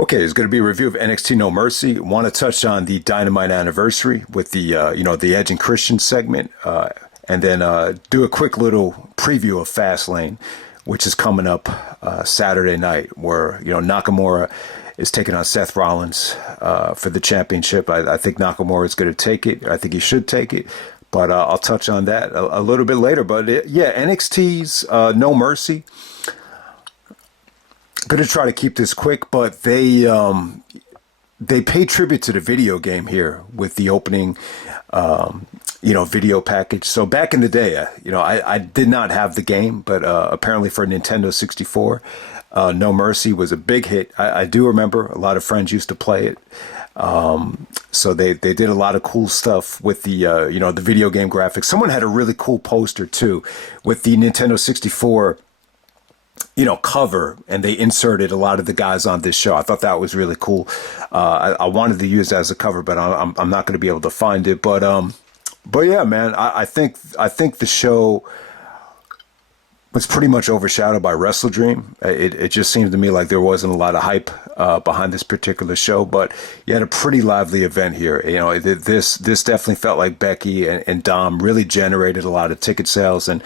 Okay, it's going to be a review of NXT No Mercy. Want to touch on the Dynamite anniversary with the the Edge and Christian segment, and then do a quick little preview of Fastlane, which is coming up Saturday night, where Nakamura is taking on Seth Rollins for the championship. I think Nakamura is going to take it. I think he should take it. But I'll touch on that a little bit later. But NXT's No Mercy. Going to try to keep this quick, but they pay tribute to the video game here with the opening, video package. So back in the day, I did not have the game, but apparently for Nintendo 64, No Mercy was a big hit. I do remember a lot of friends used to play it. So they did a lot of cool stuff with the, the video game graphics. Someone had a really cool poster too with the Nintendo 64 cover, and they inserted a lot of the guys on this show. I thought that was really cool. I wanted to use that as a cover, but I'm not going to be able to find it. But yeah, man, I think the show was pretty much overshadowed by Wrestle Dream. It just seemed to me like there wasn't a lot of hype behind this particular show, but you had a pretty lively event here. This definitely felt like Becky and Dom really generated a lot of ticket sales, and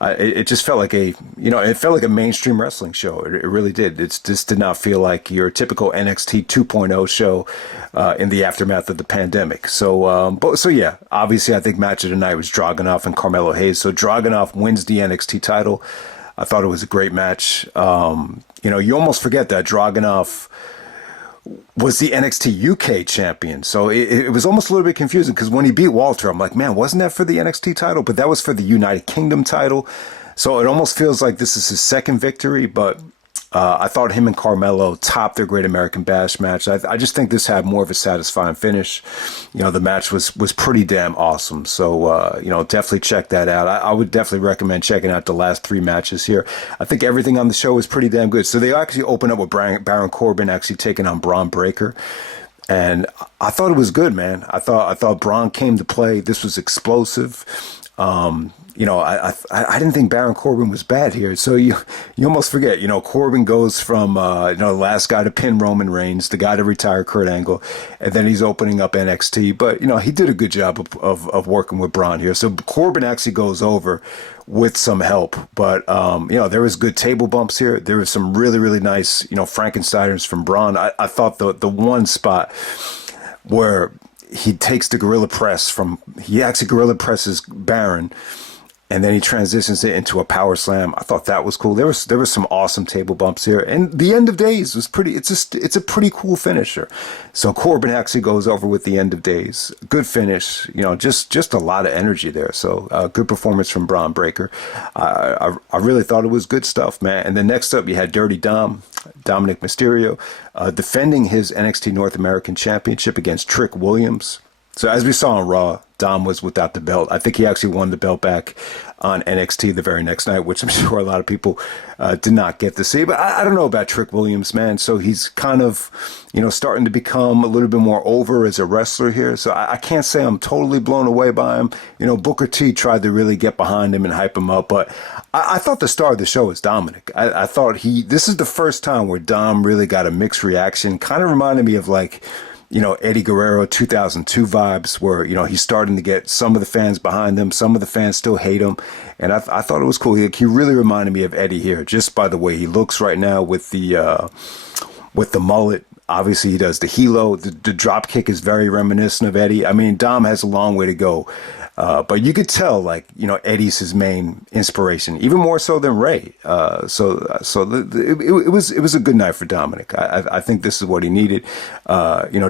it just felt like it felt like a mainstream wrestling show. It really did. It just did not feel like your typical NXT 2.0 show in the aftermath of the pandemic. So yeah, obviously I think match of the night was Dragunov and Carmelo Hayes. So Dragunov wins the NXT title. I thought it was a great match. You almost forget that Dragunov was the NXT UK champion. So it was almost a little bit confusing because when he beat Walter, I'm like, man, wasn't that for the NXT title? But that was for the United Kingdom title. So it almost feels like this is his second victory, but I thought him and Carmelo topped their Great American Bash match. I just think this had more of a satisfying finish. The match was pretty damn awesome. So, definitely check that out. I would definitely recommend checking out the last three matches here. I think everything on the show was pretty damn good. So they actually open up with Baron Corbin actually taking on Bron Breakker. And I thought it was good, man. I thought Bron came to play. This was explosive. I didn't think Baron Corbin was bad here. So you almost forget, Corbin goes from, the last guy to pin Roman Reigns, the guy to retire Kurt Angle, and then he's opening up NXT. But, he did a good job of working with Braun here. So Corbin actually goes over with some help. But, there was good table bumps here. There was some really, really nice, Frankensteiners from Braun. I thought the one spot where he takes the gorilla press he actually gorilla presses Baron, and then he transitions it into a power slam. I thought that was cool. There was some awesome table bumps here, and the End of Days was pretty. It's a pretty cool finisher. So Corbin actually goes over with the End of Days. Good finish. Just a lot of energy there. So good performance from Bron Breakker. I really thought it was good stuff, man. And then next up you had Dirty Dominik Mysterio defending his NXT North American Championship against Trick Williams. So as we saw on Raw, Dom was without the belt. I think he actually won the belt back on NXT the very next night, which I'm sure a lot of people did not get to see. But I don't know about Trick Williams, man. So he's kind of, starting to become a little bit more over as a wrestler here. So I can't say I'm totally blown away by him. Booker T tried to really get behind him and hype him up. But I thought the star of the show was Dominik. I thought this is the first time where Dom really got a mixed reaction. Kind of reminded me of Eddie Guerrero 2002 vibes where, he's starting to get some of the fans behind him. Some of the fans still hate him. And I thought it was cool. He really reminded me of Eddie here, just by the way he looks right now with the mullet. Obviously, he does the helo. The drop kick is very reminiscent of Eddie. I mean, Dom has a long way to go. But you could tell, Eddie's his main inspiration, even more so than Ray. It was a good night for Dominik. I think this is what he needed.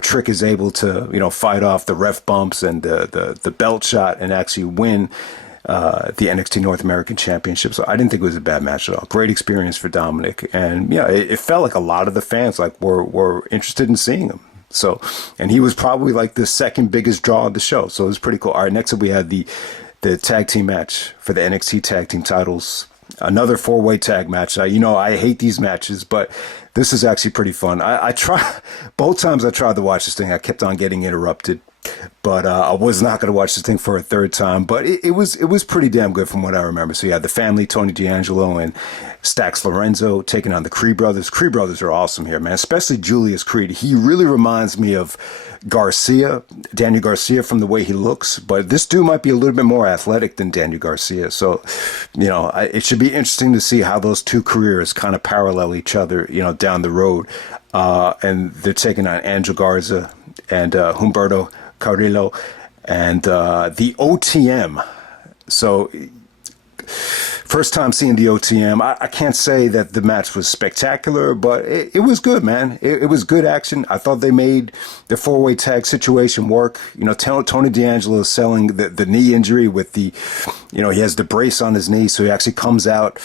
Trick is able to, fight off the ref bumps and the belt shot and actually win the NXT North American Championship. So I didn't think it was a bad match at all. Great experience for Dominik. And it felt like a lot of the fans were interested in seeing him. So, and he was probably the second biggest draw of the show. So it was pretty cool. All right, next up we had the tag team match for the NXT tag team titles. Another 4-way tag match. I hate these matches, but this is actually pretty fun. Both times I tried to watch this thing, I kept on getting interrupted. But I was not going to watch this thing for a third time. But it was pretty damn good from what I remember. So you had the family, Tony D'Angelo and Stax Lorenzo taking on the Creed brothers. Creed brothers are awesome here, man. Especially Julius Creed. He really reminds me of Daniel Garcia from the way he looks. But this dude might be a little bit more athletic than Daniel Garcia. So, it should be interesting to see how those two careers kind of parallel each other, down the road. And they're taking on Angel Garza and Humberto Carrillo and the OTM. So first time seeing the OTM. I can't say that the match was spectacular, but it was good, man. It was good action. I thought they made the four-way tag situation work. Tony D'Angelo is selling the knee injury with the, he has the brace on his knee, so he actually comes out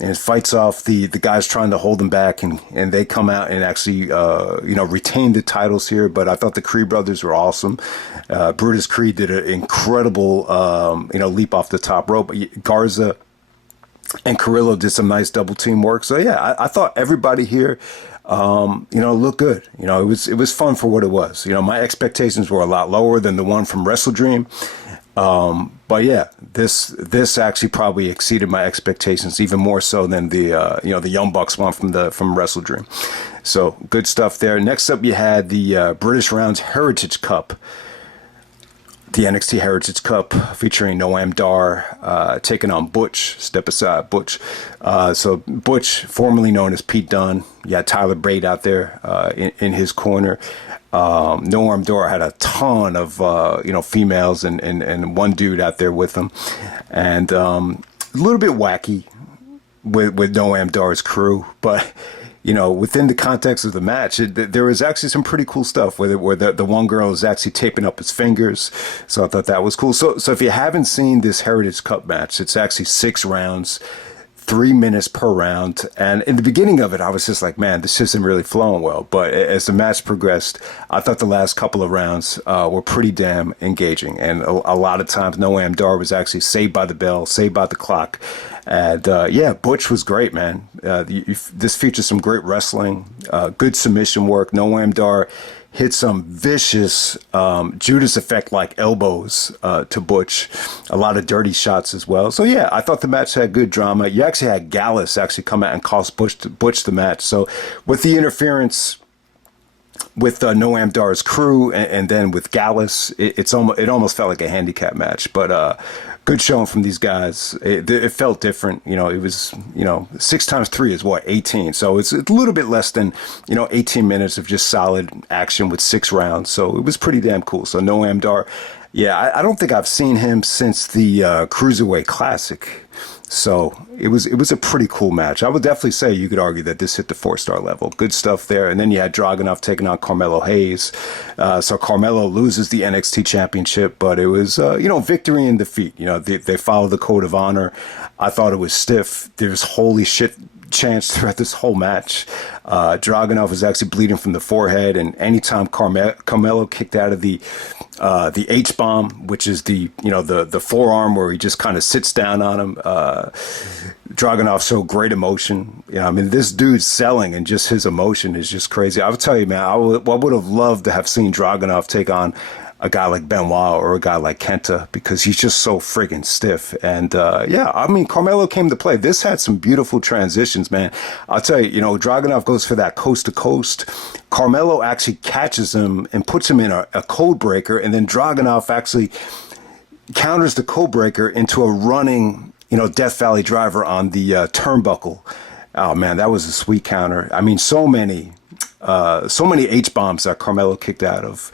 and fights off the guys trying to hold him back, and they come out and actually, retain the titles here. But I thought the Creed brothers were awesome. Brutus Creed did an incredible, leap off the top rope. Garza and Carrillo did some nice double team work. So yeah, I thought everybody here, looked good. It was fun for what it was. My expectations were a lot lower than the one from Wrestle Dream. But yeah, this actually probably exceeded my expectations even more so than the Young Bucks one from Wrestle Dream. So good stuff there. Next up, you had the British Rounds Heritage Cup. The NXT Heritage Cup featuring Noam Dar taking on Butch. Step aside, Butch. So Butch, formerly known as Pete Dunne. You had Tyler Bate out there in his corner. Noam Dar had a ton of females and one dude out there with him, and a little bit wacky with Noam Dar's crew, but within the context of the match, there was actually some pretty cool stuff where the one girl is actually taping up his fingers. So I thought that was cool. So if you haven't seen this Heritage Cup match, it's actually 6 rounds, 3 minutes per round. And in the beginning of it, I was just like, man, this isn't really flowing well. But as the match progressed, I thought the last couple of rounds were pretty damn engaging. And a lot of times, Noam Dar was actually saved by the bell, saved by the clock. And Butch was great, man. This features some great wrestling, good submission work. Noam Dar hit some vicious Judas Effect-like elbows to Butch. A lot of dirty shots as well. So, yeah, I thought the match had good drama. You actually had Gallus actually come out and cost Butch the match. So, with the interference with Noam Dar's crew and then with Gallus, it almost felt like a handicap match. But good showing from these guys. It felt different. It was, 6 times 3 is what, 18. So it's a little bit less than, 18 minutes of just solid action with 6 rounds. So it was pretty damn cool. So Noam Dar, yeah, I don't think I've seen him since the Cruiserweight Classic. So it was a pretty cool match. I would definitely say you could argue that this hit the 4-star level. Good stuff there. And then you had Dragunov taking on Carmelo Hayes. So Carmelo loses the NXT championship, but it was, victory and defeat. They followed the code of honor. I thought it was stiff. There was holy shit chance throughout this whole match. Dragunov was actually bleeding from the forehead, and anytime Carmelo kicked out of the H-bomb, which is the forearm where he just kind of sits down on him, Dragunov showed great emotion. This dude's selling, and just his emotion is just crazy. I would tell you, man, I would have loved to have seen Dragunov take on a guy like Benoit or a guy like Kenta, because he's just so friggin' stiff. And Carmelo came to play. This had some beautiful transitions, man. I'll tell you, Dragunov goes for that coast to coast. Carmelo actually catches him and puts him in a code breaker, and then Dragunov actually counters the code breaker into a running, Death Valley driver on the turnbuckle. Oh man, that was a sweet counter. So many H-bombs that Carmelo kicked out of.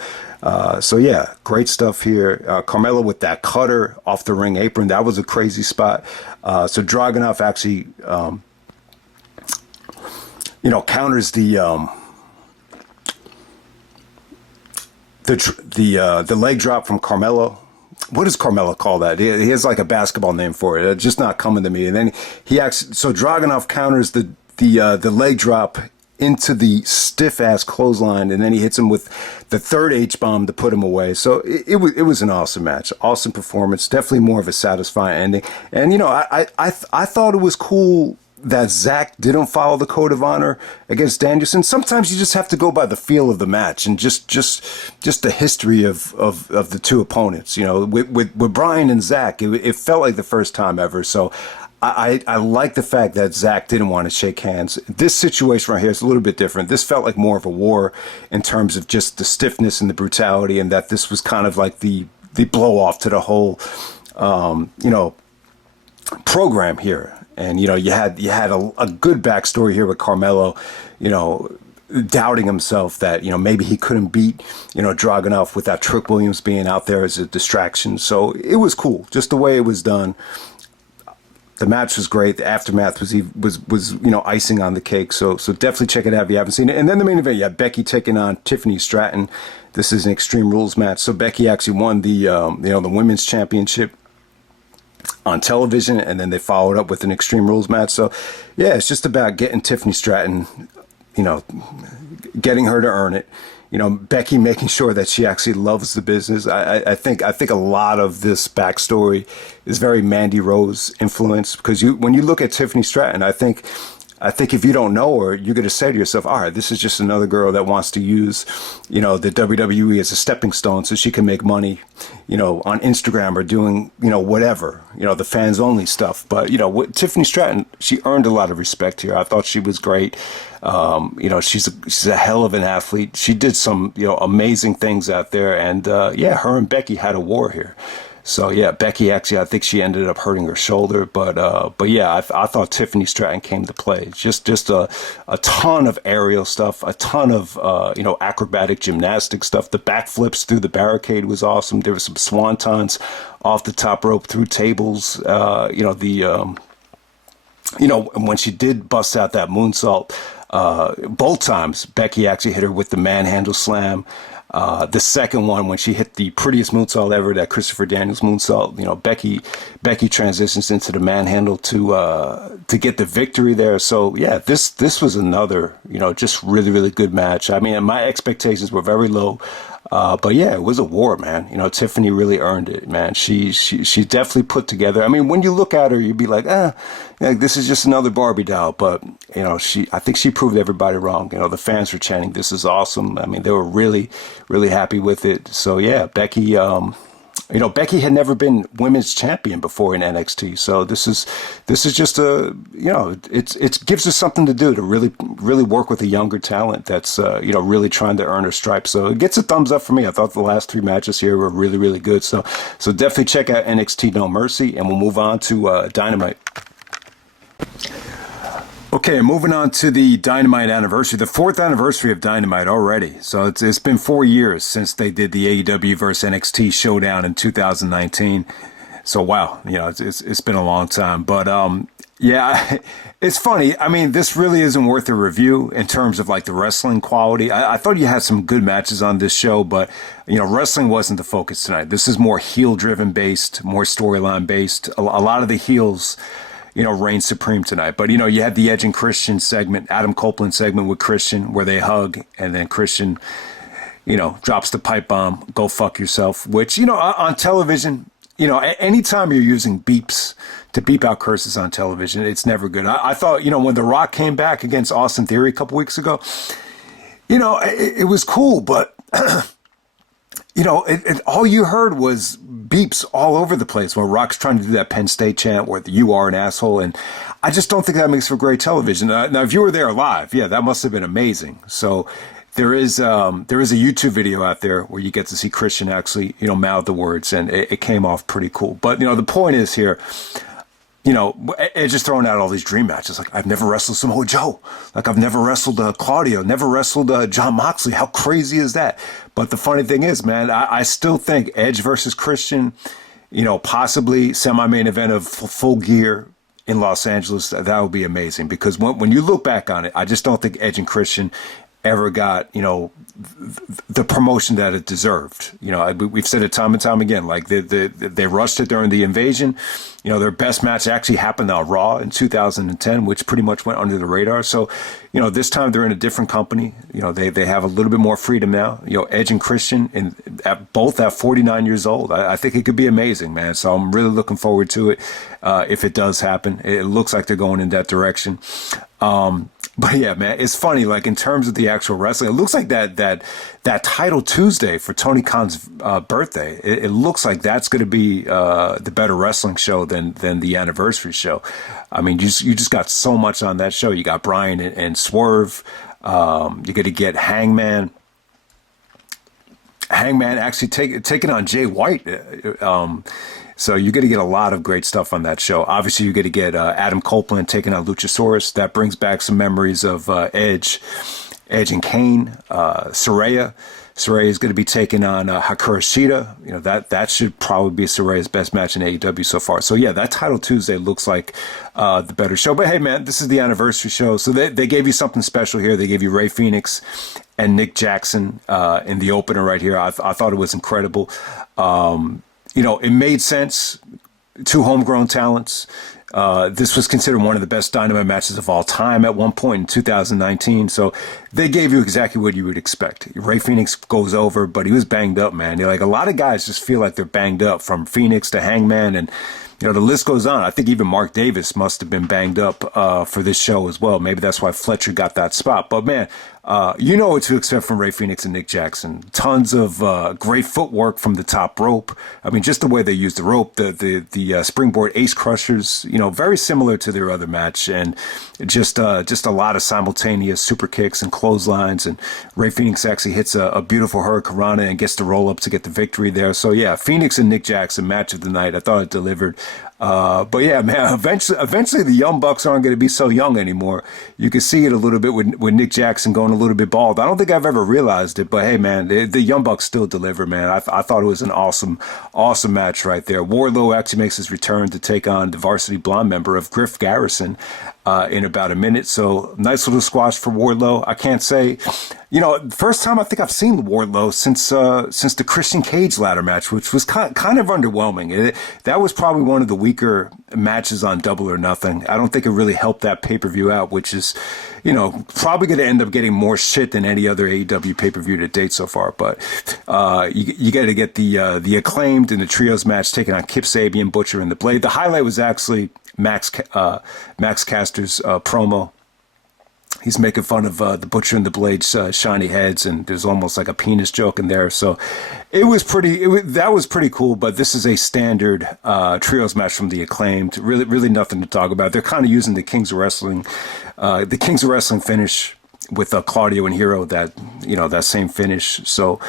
Great stuff here. Carmelo with that cutter off the ring apron. That was a crazy spot. So Dragunov actually, counters the leg drop from Carmelo. What does Carmelo call that? He has like a basketball name for it. It's just not coming to me. And then so Dragunov counters the leg drop into the stiff-ass clothesline, and then he hits him with the third H-bomb to put him away. So it was an awesome match. Awesome performance. Definitely more of a satisfying ending. And, I thought it was cool that Zach didn't follow the code of honor against Danielson. Sometimes you just have to go by the feel of the match and just the history of the two opponents. You know, with Brian and Zach, it felt like the first time ever. So I like the fact that Zach didn't want to shake hands. This situation right here is a little bit different. This felt like more of a war in terms of just the stiffness and the brutality, and that this was kind of like the blow off to the whole, program here. And, you had a good backstory here with Carmelo, doubting himself that, maybe he couldn't beat, Dragunov without Trick Williams being out there as a distraction. So it was cool, just the way it was done. The match was great. The aftermath was icing on the cake. So definitely check it out if you haven't seen it. And then the main event, you had Becky taking on Tiffany Stratton. This is an Extreme Rules match. So Becky actually won the the women's championship on television, and then they followed up with an Extreme Rules match. So yeah, it's just about getting Tiffany Stratton, getting her to earn it. Becky making sure that she actually loves the business. I think a lot of this backstory is very Mandy Rose influence, because when you look at Tiffany Stratton, I think if you don't know her, you're going to say to yourself, all right, this is just another girl that wants to use, the WWE as a stepping stone so she can make money, on Instagram or doing, whatever, the fans only stuff. But, with Tiffany Stratton, she earned a lot of respect here. I thought she was great. She's a hell of an athlete. She did some, amazing things out there. And, her and Becky had a war here. So yeah, Becky actually, I think she ended up hurting her shoulder, but yeah, I thought Tiffany Stratton came to play. Just a ton of aerial stuff, a ton of acrobatic gymnastic stuff. The backflips through the barricade was awesome. There were some swantons off the top rope through tables. When she did bust out that moonsault, both times Becky actually hit her with the manhandle slam. The second one, when she hit the prettiest moonsault ever, that Christopher Daniels moonsault, Becky transitions into the manhandle to get the victory there. So yeah, this was another, just really, really good match. I mean, my expectations were very low. But yeah, it was a war, man. Tiffany really earned it, man. She definitely put together. I mean, when you look at her, you'd be like, this is just another Barbie doll. But, I think she proved everybody wrong. The fans were chanting, this is awesome. I mean, they were really, really happy with it. So yeah, Becky, Becky had never been women's champion before in NXT. So this is just it gives us something to do to really, really work with a younger talent that's, really trying to earn her stripes. So it gets a thumbs up for me. I thought the last three matches here were really, really good. So definitely check out NXT No Mercy, and we'll move on to Dynamite. Okay, moving on to the Dynamite anniversary, the 4th anniversary of Dynamite already. So it's been 4 years since they did the AEW versus NXT showdown in 2019. So wow, it's been a long time. But yeah, it's funny. I mean, this really isn't worth a review in terms of like the wrestling quality. I thought you had some good matches on this show, but wrestling wasn't the focus tonight. This is more heel-driven based, more storyline based. A lot of the heels reign supreme tonight. But, you had the Edge and Christian segment, Adam Copeland segment with Christian, where they hug, and then Christian, drops the pipe bomb, go fuck yourself, which, on television, anytime you're using beeps to beep out curses on television, it's never good. I thought, when The Rock came back against Austin Theory a couple weeks ago, it was cool, but... all you heard was beeps all over the place when Rock's trying to do that Penn State chant where you are an asshole. And I just don't think that makes for great television. Now, if you were there live, yeah, that must have been amazing. So there is a YouTube video out there where you get to see Christian actually, mouth the words, and it came off pretty cool. But, the point is here, Edge is throwing out all these dream matches. Like, I've never wrestled Samoa Joe. Like, I've never wrestled Claudio, never wrestled John Moxley. How crazy is that? But the funny thing is, man, I still think Edge versus Christian, possibly semi-main event of Full Gear in Los Angeles, that would be amazing. Because when you look back on it, I just don't think Edge and Christian ever got, the promotion that it deserved. We've said it time and time again, like they rushed it during the invasion. Their best match actually happened on Raw in 2010, which pretty much went under the radar. So, this time they're in a different company. They have a little bit more freedom now. Edge and Christian, both at 49 years old. I think it could be amazing, man. So I'm really looking forward to it if it does happen. It looks like they're going in that direction. But yeah, man, it's funny. Like in terms of the actual wrestling, it looks like that title Tuesday for Tony Khan's birthday. It looks like that's going to be the better wrestling show than the anniversary show. I mean, you just got so much on that show. You got Bryan and Swerve. You're going to get Hangman. Hangman actually taking on Jay White. So you're going to get a lot of great stuff on that show. Obviously, you're going to get Adam Copeland taking on Luchasaurus. That brings back some memories of Edge and Kane. Saraya is going to be taking on Hikaru Shida. That should probably be Saraya's best match in AEW so far. So yeah, that title Tuesday looks like the better show. But hey, man, this is the anniversary show. So they gave you something special here. They gave you Rey Fenix and Nick Jackson in the opener right here. I thought it was incredible. It made sense. Two homegrown talents. This was considered one of the best Dynamite matches of all time at one point in 2019. So they gave you exactly what you would expect. Rey Fenix goes over, but he was banged up, man. Like a lot of guys just feel like they're banged up, from Phoenix to Hangman, and the list goes on. I think even Mark Davis must have been banged up for this show as well. Maybe that's why Fletcher got that spot. But man, you know what to expect from Rey Fenix and Nick Jackson. Tons of great footwork from the top rope. I mean, just the way they use the rope, the springboard ace crushers, very similar to their other match, and just a lot of simultaneous super kicks and clotheslines. And Rey Fenix actually hits a beautiful hurricanrana and gets the roll up to get the victory there. So yeah, Phoenix and Nick Jackson, match of the night. I thought it delivered. But yeah, man, eventually the Young Bucks aren't going to be so young anymore. You can see it a little bit with Nick Jackson going a little bit bald. I don't think I've ever realized it, but hey, man, the Young Bucks still deliver, man. I thought it was an awesome match right there. Wardlow actually makes his return to take on the Varsity Blonde member of Griff, Garrison, in about a minute. So nice little squash for Wardlow. I can't say, first time I think I've seen Wardlow since the Christian Cage ladder match, which was kind of underwhelming. That was probably one of the weaker matches on Double or Nothing. I don't think it really helped that pay-per-view out, which is, probably going to end up getting more shit than any other AEW pay-per-view to date so far. But you got to get the Acclaimed in the trios match taking on Kip Sabian, Butcher, and the Blade. The highlight was actually Max Caster's promo. He's making fun of the Butcher and the Blade's shiny heads, and there's almost like a penis joke in there. So that was pretty cool. But this is a standard trios match from the Acclaimed. Really nothing to talk about. They're kind of using the Kings of Wrestling finish with Claudio and Hero. That same finish. So.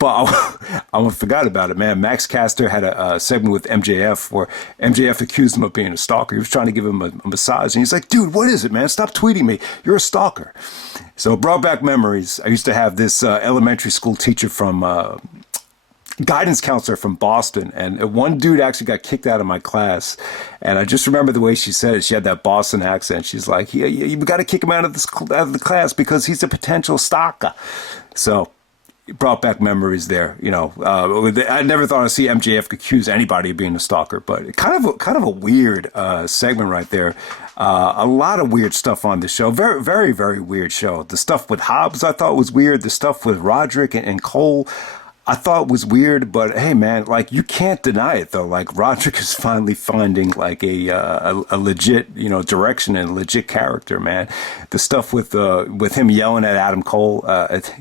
But I almost forgot about it, man. Max Caster had a segment with MJF where MJF accused him of being a stalker. He was trying to give him a massage, and he's like, dude, what is it, man? Stop tweeting me. You're a stalker. So it brought back memories. I used to have this elementary school teacher from guidance counselor from Boston, and one dude actually got kicked out of my class, and I just remember the way she said it. She had that Boston accent. She's like, you got to kick him out of the class because he's a potential stalker. So it brought back memories there. I never thought I'd see MJF accuse anybody of being a stalker, but kind of a weird segment right there. A lot of weird stuff on this show. Very, very, very weird show. The stuff with Hobbs I thought was weird. The stuff with Roderick and Cole I thought was weird, but hey, man, like you can't deny it though. Like Roderick is finally finding like a legit, direction and a legit character, man. The stuff with him yelling at Adam Cole,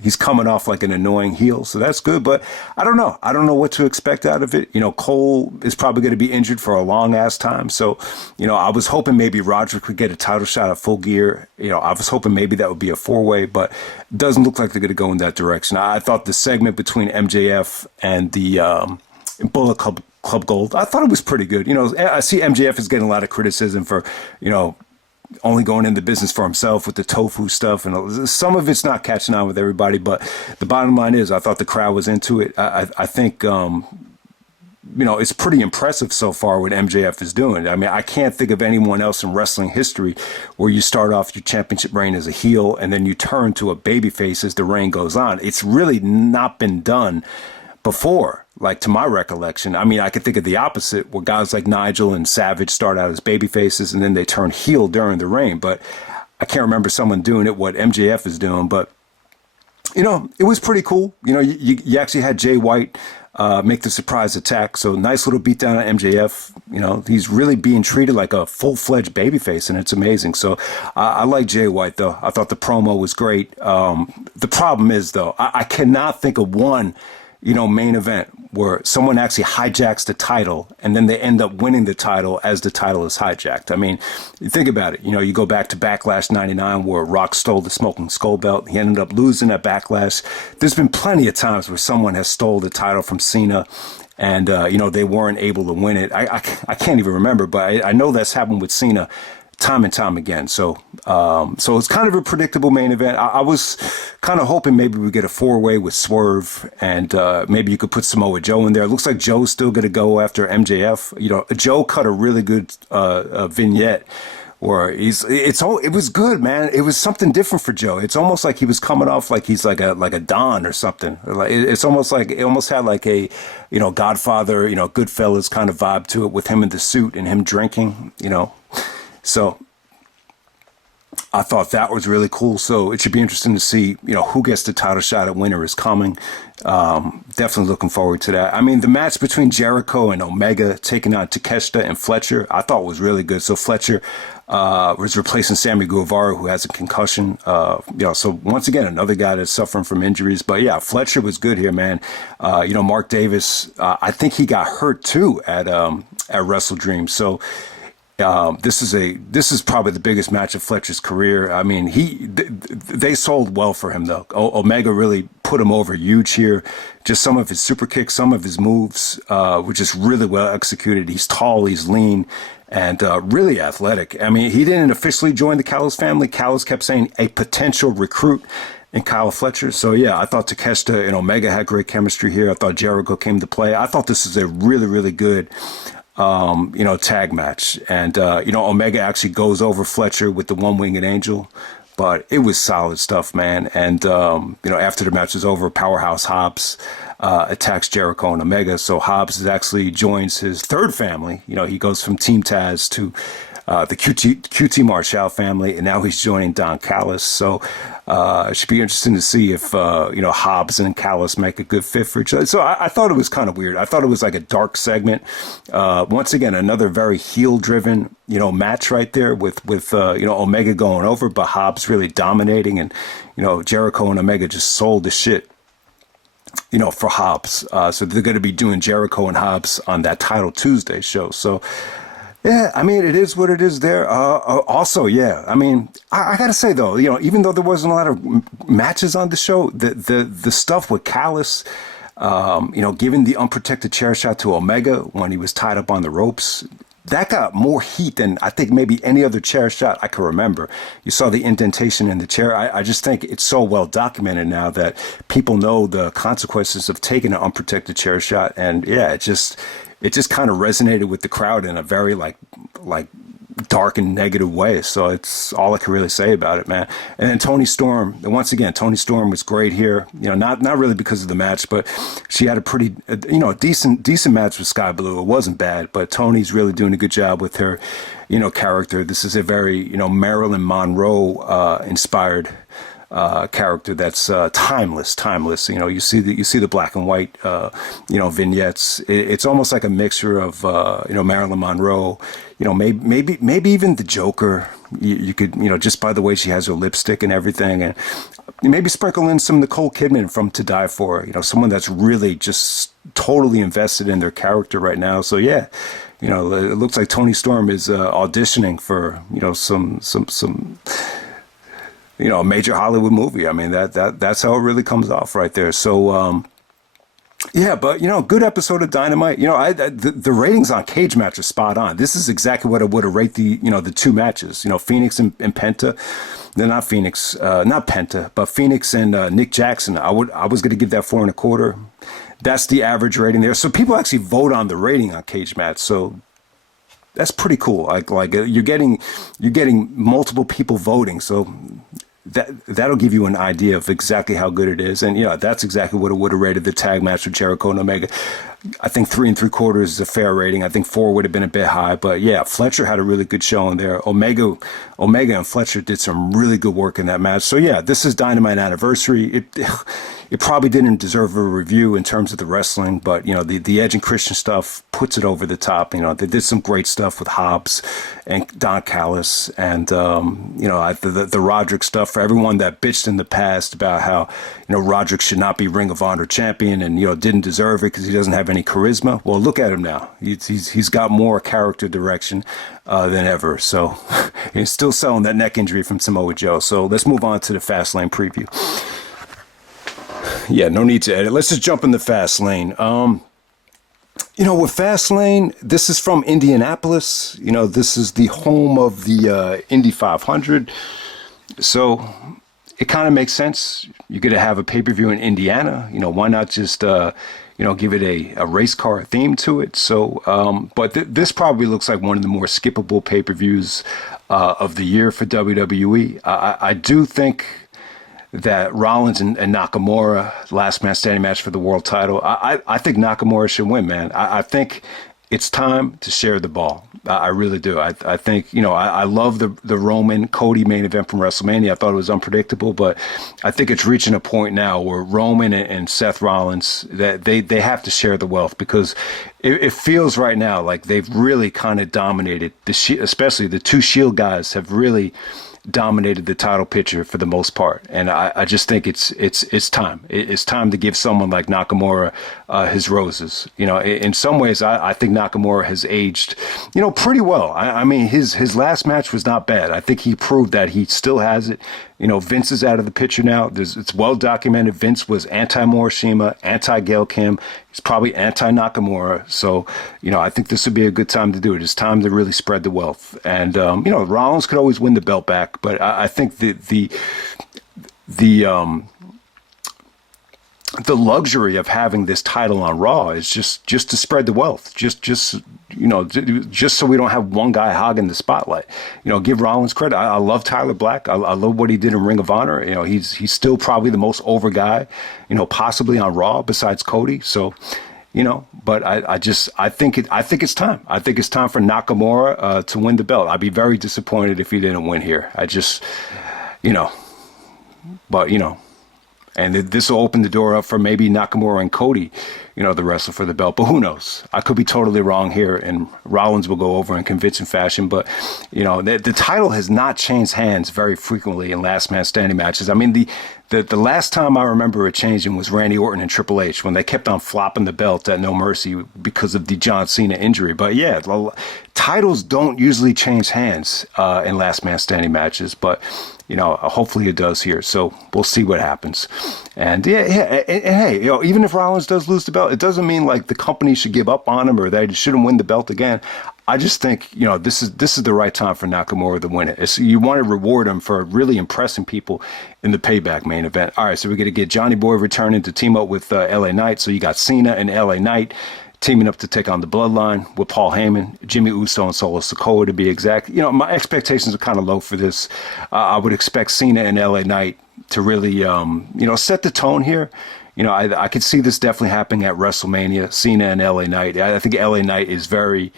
he's coming off like an annoying heel, so that's good. But I don't know. I don't know what to expect out of it. Cole is probably going to be injured for a long ass time, so I was hoping maybe Roderick would get a title shot at Full Gear. I was hoping maybe that would be a 4-way, but it doesn't look like they're going to go in that direction. I thought the segment between MJF and the Bullet Club Gold, I thought it was pretty good. I see MJF is getting a lot of criticism for, only going into business for himself with the tofu stuff, and some of it's not catching on with everybody. But the bottom line is, I thought the crowd was into it. I think it's pretty impressive so far what MJF is doing. I mean, I can't think of anyone else in wrestling history where you start off your championship reign as a heel and then you turn to a babyface as the reign goes on. It's really not been done before, like to my recollection. I mean, I could think of the opposite, where guys like Nigel and Savage start out as babyfaces and then they turn heel during the reign. But I can't remember someone doing it what MJF is doing. But, it was pretty cool. You actually had Jay White make the surprise attack. So nice little beatdown on MJF. He's really being treated like a full-fledged babyface, and it's amazing. So I like Jay White, though. I thought the promo was great. The problem is, though, I cannot think of one main event where someone actually hijacks the title and then they end up winning the title as the title is hijacked. I mean, you think about it. You go back to Backlash 99 where Rock stole the Smoking Skull belt. He ended up losing at Backlash. There's been plenty of times where someone has stole the title from Cena and, they weren't able to win it. I can't even remember, but I know that's happened with Cena time and time again. So it's kind of a predictable main event. I was kind of hoping maybe we get a 4-way with Swerve and maybe you could put Samoa Joe in there. It looks like Joe's still going to go after MJF. Joe cut a really good vignette where it was good, man. It was something different for Joe. It's almost like he was coming off like he's like a Don or something. Like it almost had like a Godfather, Goodfellas kind of vibe to it with him in the suit and him drinking, So I thought that was really cool. So it should be interesting to see, who gets the title shot at Winter is Coming. Definitely looking forward to that. I mean, the match between Jericho and Omega taking on Takeshita and Fletcher, I thought was really good. So Fletcher was replacing Sammy Guevara, who has a concussion. So once again, another guy that's suffering from injuries. But yeah, Fletcher was good here, man. Mark Davis, I think he got hurt too at Wrestle Dream. So this is probably the biggest match of Fletcher's career. I mean, they sold well for him though. Omega really put him over huge here. Just some of his super kicks, some of his moves, were just really well executed. He's tall, he's lean, and really athletic. I mean, he didn't officially join the Callis family. Callis kept saying a potential recruit in Kyle Fletcher. So yeah, I thought Takeshita and Omega had great chemistry here. I thought Jericho came to play. I thought this was a really, really good tag match. And, Omega actually goes over Fletcher with the one-winged angel, but it was solid stuff, man. And, after the match is over, Powerhouse Hobbs attacks Jericho and Omega. So Hobbs actually joins his third family. He goes from Team Taz to the QT Marshall family, and now he's joining Don Callis. So it should be interesting to see if Hobbs and Callis make a good fit for each other. So I thought it was kind of weird. I thought it was like a dark segment. Once again, another very heel-driven match right there with Omega going over, but Hobbs really dominating, and Jericho and Omega just sold the shit for Hobbs. So they're going to be doing Jericho and Hobbs on that Title Tuesday show. So. Yeah, I mean, it is what it is there. Also, yeah, I mean, I got to say, though, even though there wasn't a lot of matches on the show, the stuff with Callis, giving the unprotected chair shot to Omega when he was tied up on the ropes, that got more heat than I think maybe any other chair shot I can remember. You saw the indentation in the chair. I just think it's so well documented now that people know the consequences of taking an unprotected chair shot. And yeah, it just kind of resonated with the crowd in a very like dark and negative way. So it's all I can really say about it, man. And then Toni Storm, once again, Toni Storm was great here. Not really because of the match, but she had a pretty, decent match with Skye Blue. It wasn't bad, but Toni's really doing a good job with her, character. This is a very, Marilyn Monroe inspired character that's timeless. You see the black and white vignettes. It's almost like a mixture of Marilyn Monroe, maybe even the Joker. You could just by the way she has her lipstick and everything, and maybe sprinkle in some Nicole Kidman from To Die For. Someone that's really just totally invested in their character right now. So yeah. It looks like Toni Storm is auditioning for some a major Hollywood movie. I mean, that's how it really comes off right there. So, yeah, but, good episode of Dynamite. The ratings on Cage Match are spot on. This is exactly what I would have rated the two matches, Fenix and Penta. They're not Phoenix, not Penta, but Phoenix and Nick Jackson. I was going to give that 4.25. That's the average rating there. So people actually vote on the rating on Cage Match. So that's pretty cool. Like you're getting multiple people voting. So that'll give you an idea of exactly how good it is. And that's exactly what it would have rated the tag match with Jericho and Omega. I think 3 3/4 is a fair rating. I think 4 would have been a bit high, but yeah, Fletcher had a really good showing there. Omega and Fletcher did some really good work in that match. So yeah, this is Dynamite anniversary. It probably didn't deserve a review in terms of the wrestling, but the Edge and Christian stuff puts it over the top. They did some great stuff with Hobbs and Don Callis, and the Roderick stuff for everyone that bitched in the past about how Roderick should not be Ring of Honor champion and didn't deserve it because he doesn't have any charisma. Well, look at him now. He's got more character direction than ever. So he's still selling that neck injury from Samoa Joe. So let's move on to the Fastlane preview. Yeah, no need to edit. Let's just jump in the fast lane. With Fastlane, this is from Indianapolis. This is the home of the Indy 500. So it kind of makes sense. You're going to have a pay-per-view in Indiana. Why not just, give it a race car theme to it? So, but this probably looks like one of the more skippable pay-per-views of the year for WWE. I do think that Rollins and Nakamura, last man standing match for the world title. I think Nakamura should win, man. I think it's time to share the ball. I really do. I think, I love the Roman Cody main event from WrestleMania. I thought it was unpredictable, but I think it's reaching a point now where Roman and Seth Rollins, that they have to share the wealth, because it feels right now like they've really kind of dominated especially the two Shield guys have really dominated the title picture for the most part, and I just think it's time. It's time to give someone like Nakamura his roses. In some ways, I think Nakamura has aged, pretty well. I mean, his last match was not bad. I think he proved that he still has it. Vince is out of the picture now. It's well documented. Vince was anti-Morishima, anti-Gail Kim. He's probably anti-Nakamura. So, I think this would be a good time to do it. It's time to really spread the wealth. And, Rollins could always win the belt back, but I think the luxury of having this title on Raw is just to spread the wealth, just so we don't have one guy hogging the spotlight. Give Rollins credit. I love Tyler Black. I love what he did in Ring of Honor. He's still probably the most over guy, possibly on Raw besides Cody. So, but I think it's time. I think it's time for Nakamura to win the belt. I'd be very disappointed if he didn't win here. And this will open the door up for maybe Nakamura and Cody, the wrestle for the belt. But who knows? I could be totally wrong here, and Rollins will go over in convincing fashion. But, the title has not changed hands very frequently in last man standing matches. I mean, the last time I remember it changing was Randy Orton and Triple H, when they kept on flopping the belt at No Mercy because of the John Cena injury. But yeah, titles don't usually change hands in last man standing matches, but hopefully it does here. So we'll see what happens. And and hey, even if Rollins does lose the belt, it doesn't mean like the company should give up on him or they shouldn't win the belt again. I just think, this is the right time for Nakamura to win it. You want to reward him for really impressing people in the Payback main event. All right, so we're going to get Johnny Boy returning to team up with LA Knight. So you got Cena and LA Knight teaming up to take on the Bloodline with Paul Heyman, Jimmy Uso, and Solo Sikoa to be exact. My expectations are kind of low for this. I would expect Cena and LA Knight to really, set the tone here. I could see this definitely happening at WrestleMania, Cena and LA Knight. I think LA Knight is very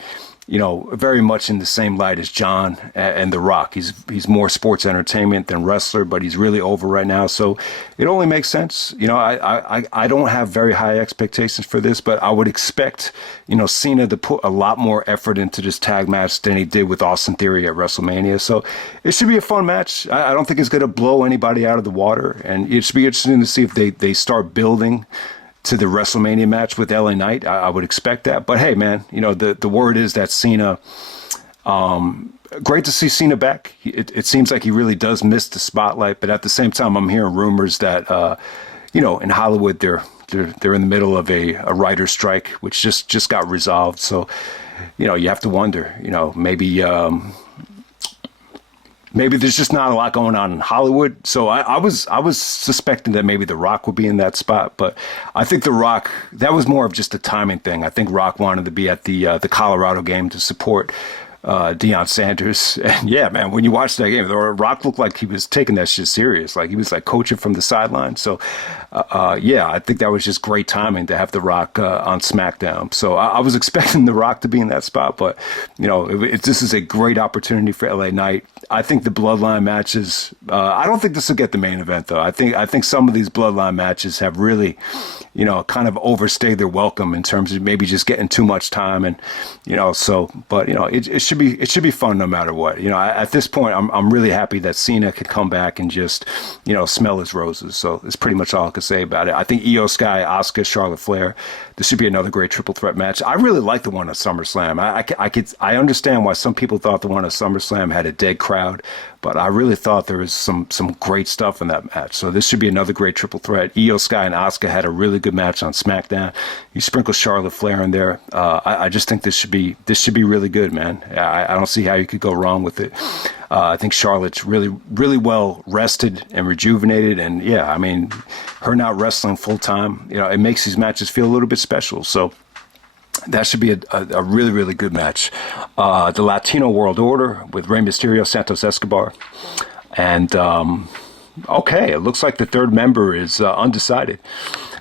much in the same light as John and The Rock. He's more sports entertainment than wrestler, but he's really over right now. So it only makes sense. I don't have very high expectations for this, but I would expect, Cena to put a lot more effort into this tag match than he did with Austin Theory at WrestleMania. So it should be a fun match. I don't think it's going to blow anybody out of the water, and it should be interesting to see if they start building to the WrestleMania match with LA Knight. I would expect that. But hey, man, the word is that Cena, great to see Cena back. It seems like he really does miss the spotlight, but at the same time, I'm hearing rumors that, in Hollywood, they're in the middle of a writer's strike, which just got resolved. So, you have to wonder, maybe maybe there's just not a lot going on in Hollywood. So I was suspecting that maybe The Rock would be in that spot, but I think The Rock, that was more of just a timing thing. I think Rock wanted to be at the Colorado game to support Deion Sanders. And yeah, man, when you watch that game, the Rock looked like he was taking that shit serious. Like he was like coaching from the sideline. So yeah, I think that was just great timing to have The Rock on SmackDown. So I was expecting The Rock to be in that spot, but you know, this is a great opportunity for LA Knight. I think the Bloodline matches, I don't think this will get the main event though. I think some of these Bloodline matches have really, you know, kind of overstayed their welcome in terms of maybe just getting too much time. And, you know, so, but you know, it should be fun no matter what. You know, at this point, I'm really happy that Cena could come back and just, you know, smell his roses. So that's pretty much all I can say about it. I think Io Sky, Asuka, Charlotte Flair, this should be another great triple threat match. I really like the one at SummerSlam. I understand why some people thought the one at SummerSlam had a dead crowd, but I really thought there was some great stuff in that match. So this should be another great triple threat. Io Sky and Asuka had a really good match on SmackDown. You sprinkle Charlotte Flair in there. I just think this should be really good, man. I don't see how you could go wrong with it. I think Charlotte's really well rested and rejuvenated, and yeah, I mean, her not wrestling full time, you know, it makes these matches feel a little bit special. So that should be a really good match. The Latino World Order with Rey Mysterio, Santos Escobar, and okay, it looks like the third member is undecided.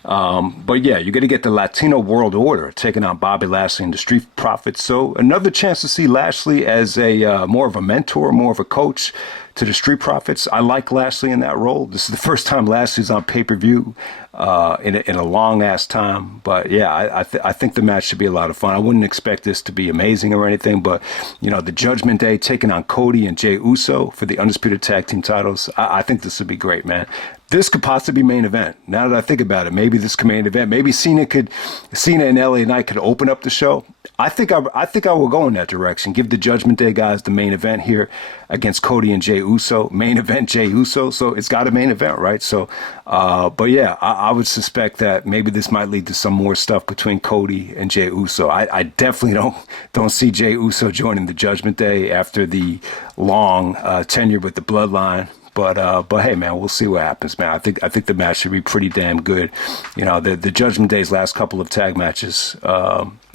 But yeah, you're going to get the Latino World Order taking on Bobby Lashley and the Street Profits. So another chance to see Lashley as a more of a mentor, more of a coach to the Street Profits. I like Lashley in that role. This is the first time Lashley's on pay-per-view in a long ass time. But yeah, I think the match should be a lot of fun. I wouldn't expect this to be amazing or anything, but you know, the Judgment Day taking on Cody and Jey Uso for the Undisputed Tag Team titles. I think this would be great, man. This could possibly be main event. Now that I think about it, maybe this could main event. Maybe Cena and LA Knight could open up the show. I think I will go in that direction. Give the Judgment Day guys the main event here against Cody and Jey Uso. Main event Jey Uso, so it's got a main event, right? So, but yeah, I would suspect that maybe this might lead to some more stuff between Cody and Jey Uso. I definitely don't see Jey Uso joining the Judgment Day after the long tenure with the Bloodline. But hey, man, we'll see what happens, man. I think the match should be pretty damn good. You know, the Judgment Day's last couple of tag matches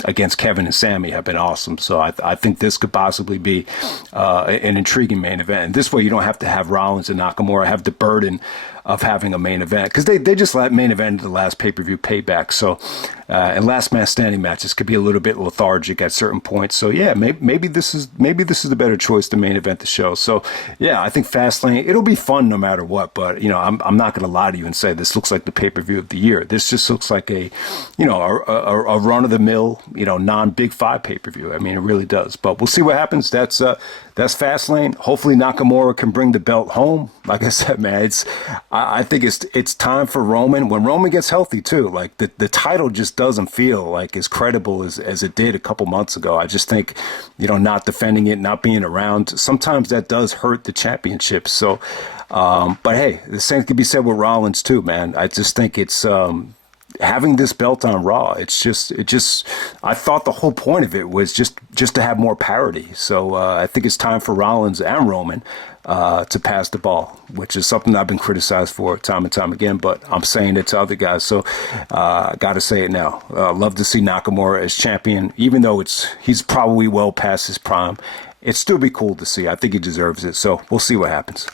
against Kevin and Sammy have been awesome. So I think this could possibly be an intriguing main event. And this way, you don't have to have Rollins and Nakamura have the burden of having a main event, because they just main evented the last pay-per-view Payback. So and last man standing matches could be a little bit lethargic at certain points. So yeah, maybe this is the better choice to main event the show. So yeah, I think Fastlane, it'll be fun no matter what. But you know, I'm not gonna lie to you and say this looks like the pay-per-view of the year. This just looks like a run of the mill, you know, non-Big Five pay-per-view. I mean, it really does. But we'll see what happens. That's Fastlane. Hopefully Nakamura can bring the belt home. Like I said, man, I think it's time for Roman. When Roman gets healthy too, like the title just doesn't feel like as credible as it did a couple months ago. I just think, you know, not defending it, not being around, sometimes that does hurt the championship. So, but hey, the same could be said with Rollins too, man. I just think it's, having this belt on Raw, it just I thought the whole point of it was just to have more parity. So I think it's time for Rollins and Roman to pass the ball, which is something I've been criticized for time and time again, but I'm saying it to other guys. So gotta say it now. Love to see Nakamura as champion, even though he's probably well past his prime. It'd still be cool to see. I think he deserves it. So we'll see what happens.